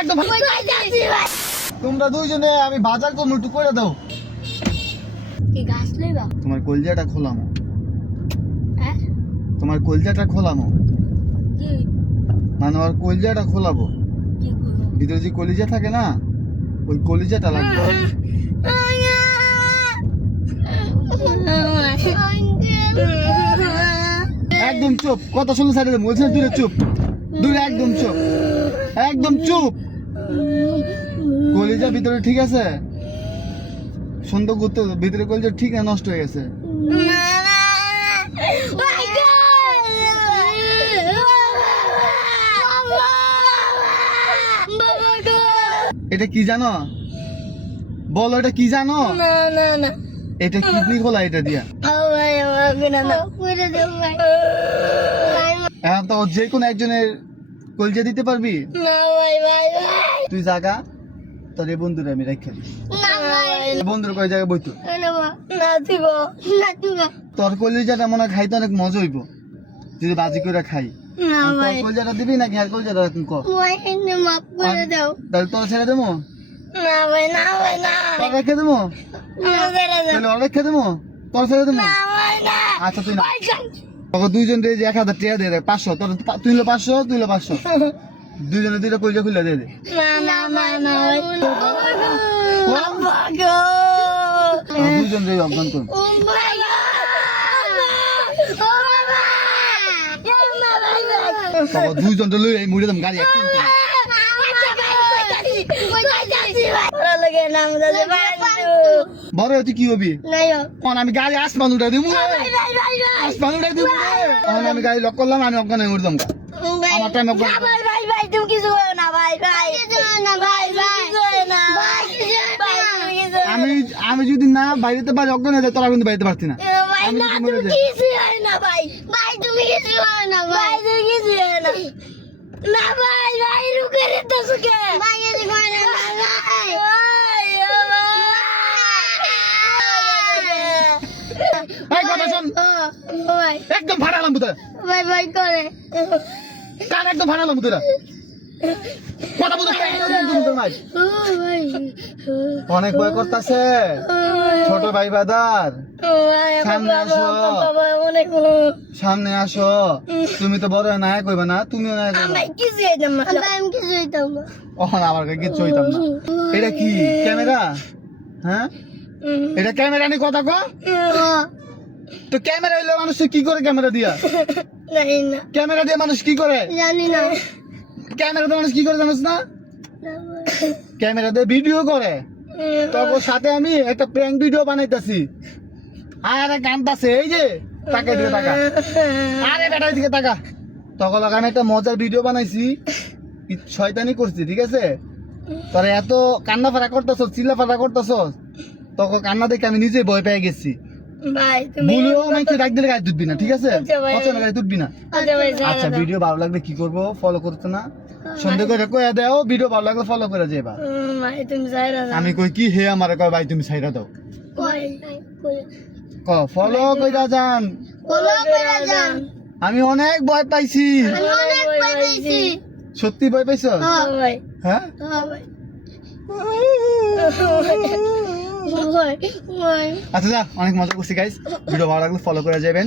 একদম তোমরা দুইজনে আমি বাজার করবো একটু করে দাও কি গাছ লইবা তোমার কলজাটা খোলামো হ্যাঁ তোমার কলজাটা খোলামো কি মানে ওর কলজাটা খোলাবো কি করবো ভিতরে যে কলিজা থাকে না ওই কলিজাটা লাগবে একদম চুপ কথা শুনে সাইডে দে বলছেন তুই চুপ তুই একদম চুপ একদম চুপ কলিজা ভিতরে ঠিক আছে সুন্দর করতে ভিতরে কলিজা ঠিক আছে নষ্ট হয়ে গেছে এটা কি জানো বলো এটা কি জানো না না না এটা কিডনি খোলা এটা দিয়া ভাই আমাকে না করে দাও ভাই এখন তো যে কোনো একজনের কলজা দিতে পারবি না ভাই ভাই ভাই তুই জাগা তোর এই বন্ধুরা আমি রেখে দিই না ভাই বন্ধুর কয় জায়গায় বইতো না দিব না দিব তোর কলিজাটা মনে হয় খাইতে অনেক মজা হইব যদি বাজি করে খাই না তোর ভাই কলজাটা দিবি নাকি আর কলজাটা তুমি কর ভাই এনে মাফ করে দাও তাহলে তোর ছেড়ে দেবো না ভাই না ভাই না তোর রেখে দেবো না করে দাও তাহলে ওর রেখে দেবো তোর ছেড়ে দেবো না ভাই না আচ্ছা তুই না ভাই খান তোকে দুইজন দিয়ে 1000 টাকা দিয়ে দে 500 তোর তুই হলো 500 তুই হলো 500 দুইজনে দুইটা কলজা খুলে দিয়ে দে না না না না ভাই দুইজন দিয়ে অজ্ঞান করুন ও ভাই ও বাবা বাবা দুইজন তো লই এই মুড়ে দম গাড়ি অ্যাক্সিডেন্ট বড় তুই কি হবি কোন আমি গাড়ি আসমান উঠে দিব আসমান উঠে দিব তখন আমি গাড়ি লক করলাম আমি অজ্ঞান হয়ে উঠলাম আমার টাইম অজ্ঞান আমি যদি না বাইরেতে পারি অজ্ঞান হয়ে যায় তোরা কিন্তু বাইরে পারতি না আমি যদি মরে যাই না ভাই ভাই রুকে রে তো সুকে ভাই এর ঘরে না ভাই এই কথা শুন ভাই একদম ফাটালাম বুতে ভাই ভাই করে কান একদম ফাটালাম বুতে কথা বুঝতে ভাই ভাই অনেক ভয় করতেছে ছোট ভাই বাদার সামনে আসো সামনে আসো তুমি তো বড় নায়ক হইবে না তুমিও নায়ক হইবে ওখানে আমার কিচ্ছু হইতাম না এটা কি ক্যামেরা হ্যাঁ এটা ক্যামেরা নিয়ে কথা কো তো ক্যামেরা হইলে মানুষ কি করে ক্যামেরা দিয়া ক্যামেরা দিয়ে মানুষ কি করে জানি না ক্যামেরা দিয়ে মানুষ কি করে জানিস না ক্যামেরা দিয়ে ভিডিও করে তখন সাথে আমি একটা প্র্যাঙ্ক ভিডিও বানাইতাছি আরে গানটাছে এই যে তাকে দিকে টাকা আরে বেটার দিকে টাকা তখন আমি একটা মজার ভিডিও বানাইছি শয়তানি করছি ঠিক আছে তোরা এত কান্না ফাড়া করতেছ চিল্লা ফাড়া করতেছ তখন কান্না দেখে আমি নিজে ভয় পেয়ে গেছি ভাই তুমি বলিও আমাকে ডাক দিলে গায়ে তুলবি না ঠিক আছে আচ্ছা ভাই। পছন্দ গায়ে তুলবি না আচ্ছা ভিডিও ভালো লাগলে কি করবো ফলো করতে না সন্দেহ করে কয়ে দাও ভিডিও ভালো লাগলে ফলো করে যাবা ভাই তুমি যাইরা না আমি কই কি হে আমারে কয় ভাই তুমি ছাইরা দাও ক ফলো কইরা যান আমি অনেক ভয় পাইছি সত্যি ভয় পাইছো হ্যাঁ আচ্ছা যা অনেক মজা করছি গাইস ভিডিও ভালো লাগলে ফলো করে যাবেন